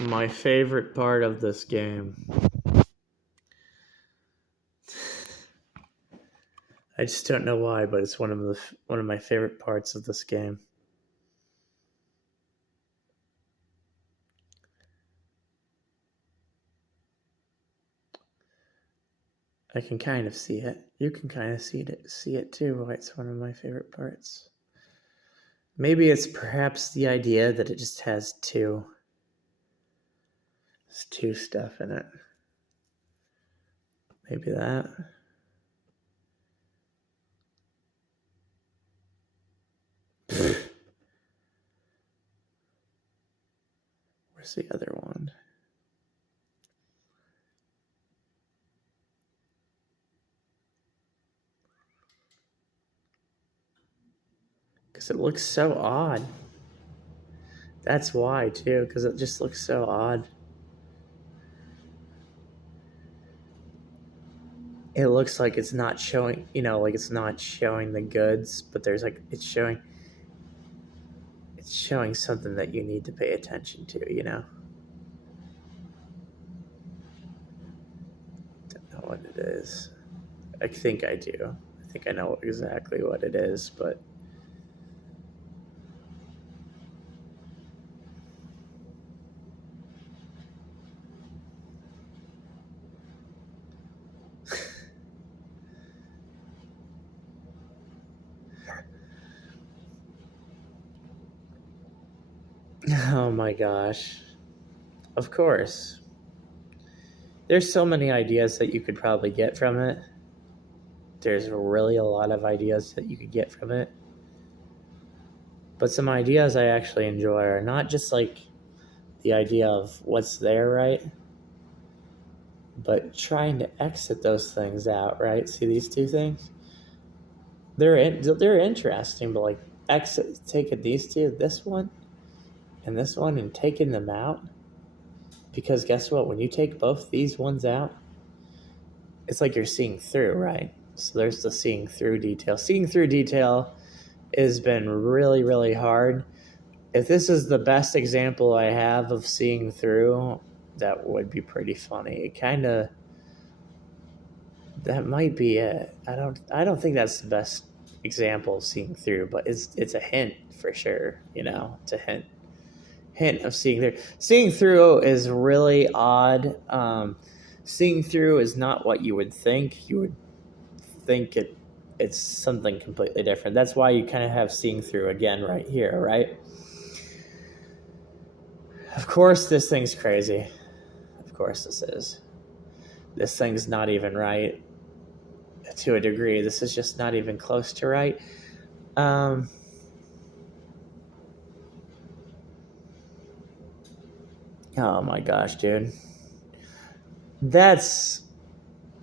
My favorite part of this game. I just don't know why, but it's one of my favorite parts of this game. I can kind of see it. You can kind of see it too. Why it's one of my favorite parts. Maybe it's perhaps the idea that it just has two stuff in it. Maybe that. Where's the other one? Because it looks so odd. That's why, too, because it just looks so odd. It looks like it's not showing, like it's not showing the goods, but there's like, it's showing something that you need to pay attention to, Don't know what it is. I think I do. I think I know exactly what it is, but oh my gosh. Of course. There's so many ideas that you could probably get from it. There's really a lot of ideas that you could get from it. But some ideas I actually enjoy are not just like the idea of what's there, right? But trying to exit those things out, right? See these two things? They're interesting, but like taking these two, this one and taking them out. Because guess what? When you take both these ones out, it's like you're seeing through, right? So there's the seeing through detail. Seeing through detail has been really, really hard. If this is the best example I have of seeing through, that would be pretty funny. That might be it. I don't think that's the best example of seeing through, but it's a hint for sure, It's a hint of seeing through. Seeing through is really odd. Seeing through is not what you would think. You would think it's something completely different. That's why you kind of have seeing through again right here, right? Of course, this thing's crazy. Of course, this is. This thing's not even right to a degree. This is just not even close to right. Oh my gosh, dude. That's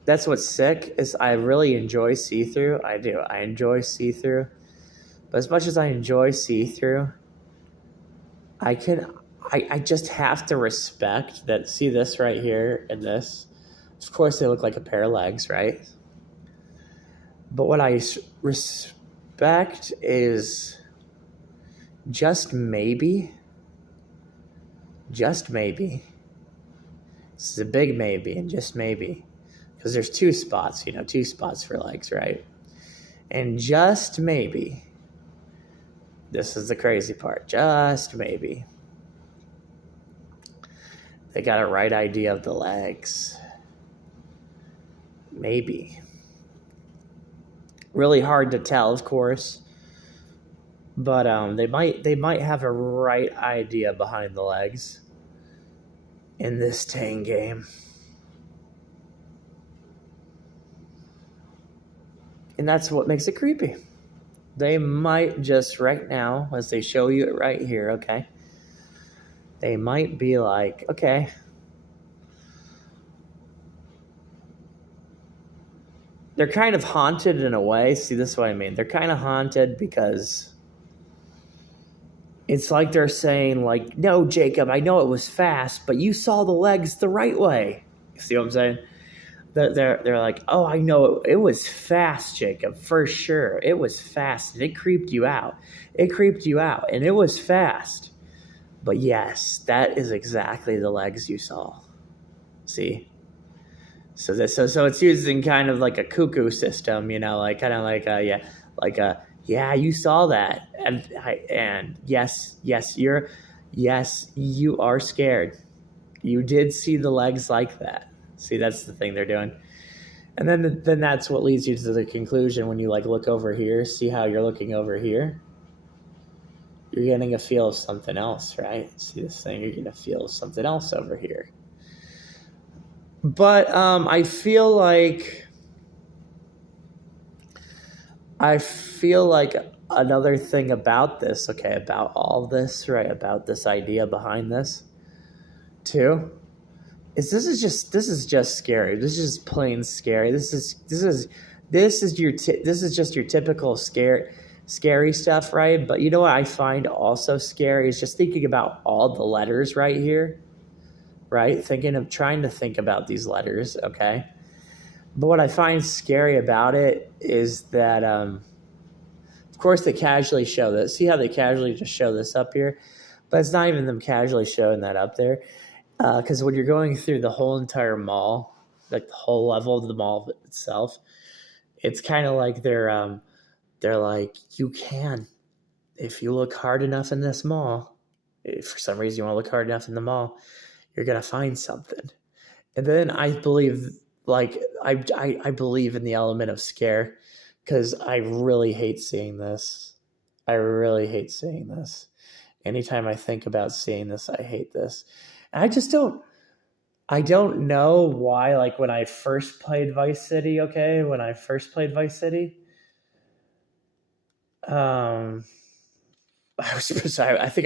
what's sick is I really enjoy see-through. I do. I enjoy see-through. But as much as I enjoy see-through, I just have to respect that. See this right here and this? Of course, they look like a pair of legs, right? But what I respect is just maybe, this is a big maybe, and just maybe, because there's two spots for legs, right? And just maybe, this is the crazy part, just maybe, they got a right idea of the legs. Maybe. Really hard to tell, of course, but they might have a right idea behind the legs in this Tang game. And that's what makes it creepy. They might just right now, as they show you it right here, okay? They might be like, okay, they're kind of haunted in a way. See, this is what I mean. They're kind of haunted because it's like they're saying, like, no, Jacob, I know it was fast, but you saw the legs the right way. See what I'm saying? They're like, oh, I know it was fast, Jacob, for sure. It was fast, and it creeped you out. And it was fast. But yes, that is exactly the legs you saw. See? So it's using kind of like a cuckoo system, like kind of like yeah, you saw that, and yes, you are scared. You did see the legs like that. See, that's the thing they're doing. And then that's what leads you to the conclusion when you like look over here, see how you're looking over here. You're getting a feel of something else, right? See this thing, you're gonna feel something else over here. But I feel like another thing about this, okay, about all this, right, about this idea behind this, too, is this is just scary. This is just plain scary. This is just your typical scary stuff, right? But you know what I find also scary is just thinking about all the letters right here, right? Trying to think about these letters, okay? But what I find scary about it is that, of course, they casually show this. See how they casually just show this up here? But it's not even them casually showing that up there. Because when you're going through the whole entire mall, like the whole level of the mall itself, it's kind of like they're like, you can, if you look hard enough in this mall, if for some reason you want to look hard enough in the mall, you're going to find something. And then I believe, I believe in the element of scare, because I really hate seeing this. Anytime I think about seeing this, I hate this. And I don't know why, like when I first played Vice City, I think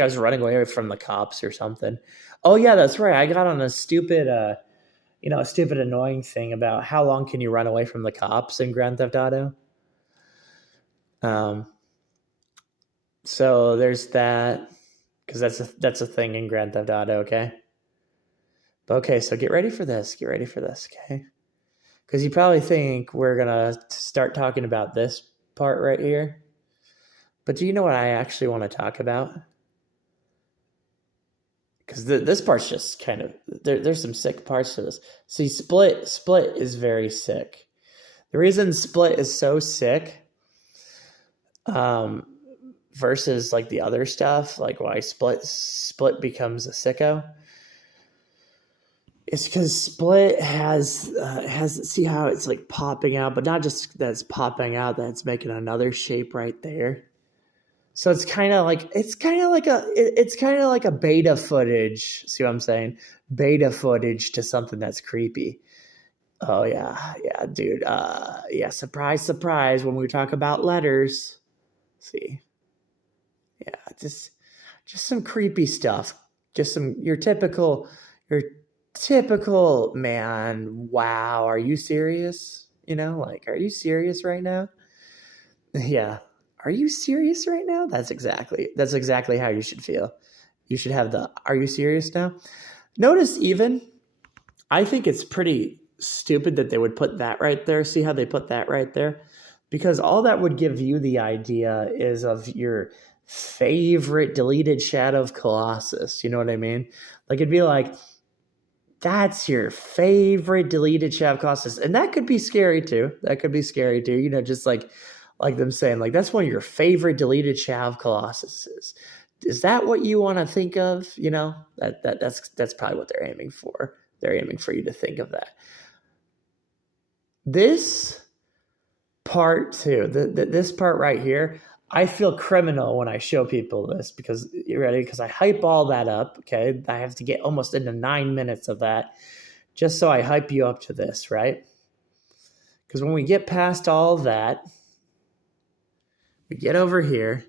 I was running away from the cops or something. Oh yeah, that's right. I got on a stupid annoying thing about how long can you run away from the cops in Grand Theft Auto. So there's that, because that's a thing in Grand Theft Auto, okay? Okay, so get ready for this, okay? Because you probably think we're going to start talking about this part right here. But do you know what I actually want to talk about? Because this part's just kind of, there's some sick parts to this. See, Split is very sick. The reason Split is so sick, versus like the other stuff, like why Split becomes a sicko, it's because Split has see how it's like popping out, but not just that it's popping out, that it's making another shape right there. So it's kind of like a beta footage. See what I'm saying? Beta footage to something that's creepy. Oh yeah, dude. Yeah, surprise. When we talk about letters, see, yeah, just some creepy stuff. Just your typical man. Wow, are you serious? Are you serious right now? Yeah. Are you serious right now? That's exactly how you should feel. You should have the, are you serious now? Notice even, I think it's pretty stupid that they would put that right there. See how they put that right there? Because all that would give you the idea is of your favorite deleted Shadow of Colossus. You know what I mean? Like it'd be like, that's your favorite deleted Shadow of Colossus. And that could be scary too. Just like them saying, like, that's one of your favorite deleted Shadow of Colossus. Is that what you want to think of? That's probably what they're aiming for. They're aiming for you to think of that. This part too, this part right here, I feel criminal when I show people this, because you ready? Because I hype all that up. Okay, I have to get almost into 9 minutes of that just so I hype you up to this, right? Because when we get past all that, we get over here,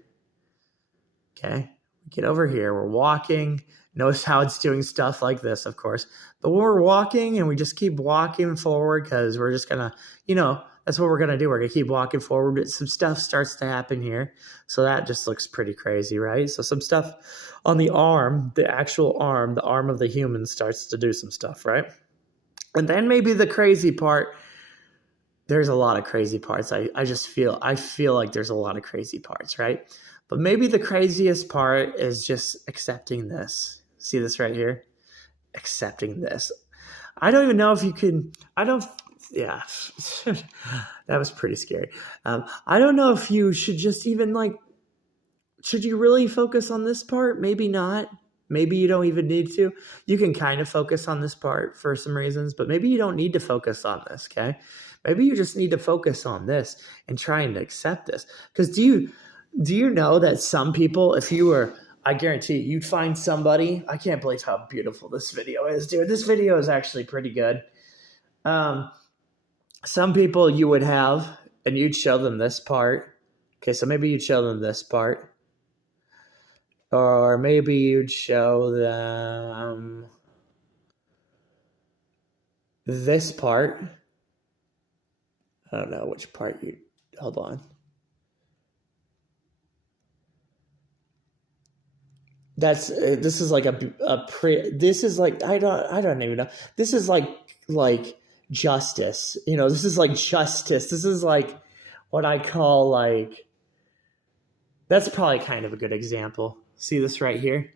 okay? We get over here. We're walking. Notice how it's doing stuff like this, of course. But when we're walking and we just keep walking forward, because we're just going to, that's what we're going to do. We're going to keep walking forward. But some stuff starts to happen here. So that just looks pretty crazy, right? So some stuff on the arm, the actual arm, the arm of the human starts to do some stuff, right? And then maybe the crazy part, there's a lot of crazy parts. I feel like there's a lot of crazy parts, right? But maybe the craziest part is just accepting this. See this right here? Accepting this. I don't even know if you can. I don't. Yeah, that was pretty scary. I don't know if you should just even like. Should you really focus on this part? Maybe not. Maybe you don't even need to. You can kind of focus on this part for some reasons, but maybe you don't need to focus on this, okay? Maybe you just need to focus on this and trying to accept this. Because do you know that some people, if you were, I guarantee you'd find somebody, I can't believe how beautiful this video is, dude. This video is actually pretty good. Some people you would have, and you'd show them this part. Okay, so maybe you'd show them this part. Or maybe you'd show them this part. I don't know which part you. Hold on. This is like this is like I don't even know. This is like justice. You know, this is like justice. This is like what I call like. That's probably kind of a good example. See this right here?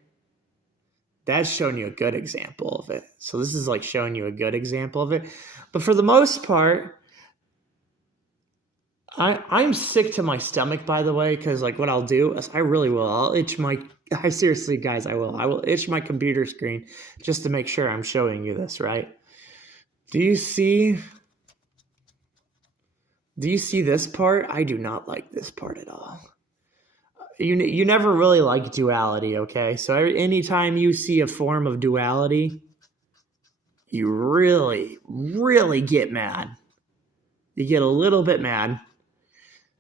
That's showing you a good example of it. So this is like showing you a good example of it. But for the most part, I'm sick to my stomach, by the way, because like what I'll do is I really will. I'll itch I seriously, guys, I will itch my computer screen just to make sure I'm showing you this, right? Do you see this part? I do not like this part at all. You never really like duality, okay? So anytime you see a form of duality, you really, really get mad. You get a little bit mad.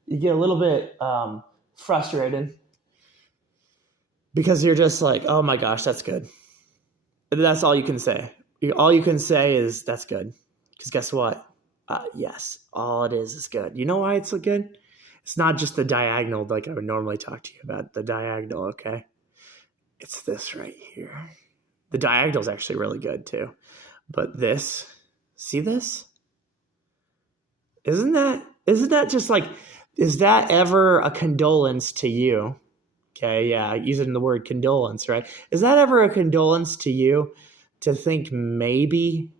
You get a little bit frustrated because you're just like, oh my gosh, that's good. And that's all you can say. All you can say is that's good. Because guess what? Yes, all it is good. You know why it's so good? It's not just the diagonal like I would normally talk to you about. The diagonal, okay? It's this right here. The diagonal is actually really good too. But this, see this? Isn't that just like, is that ever a condolence to you? Okay, yeah, using the word condolence, right? Is that ever a condolence to you to think maybe,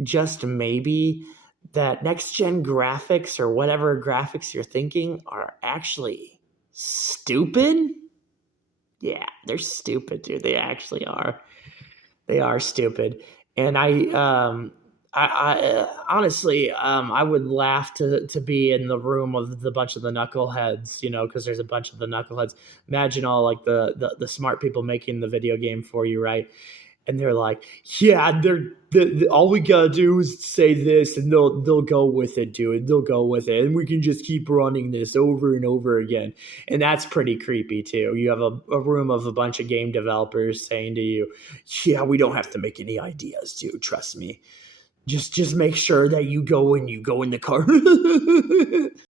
just maybe, that next-gen graphics or whatever graphics you're thinking are actually stupid? Yeah, they're stupid, dude. They actually are. They are stupid. And I honestly, I would laugh to be in the room of the bunch of the knuckleheads, you know, because there's a bunch of the knuckleheads. Imagine all like the smart people making the video game for you, right? And they're like, yeah, all we gotta do is say this, and they'll go with it, dude. They'll go with it, and we can just keep running this over and over again. And that's pretty creepy too. You have a room of a bunch of game developers saying to you, yeah, we don't have to make any ideas, dude. Trust me. Just make sure that you go in the car.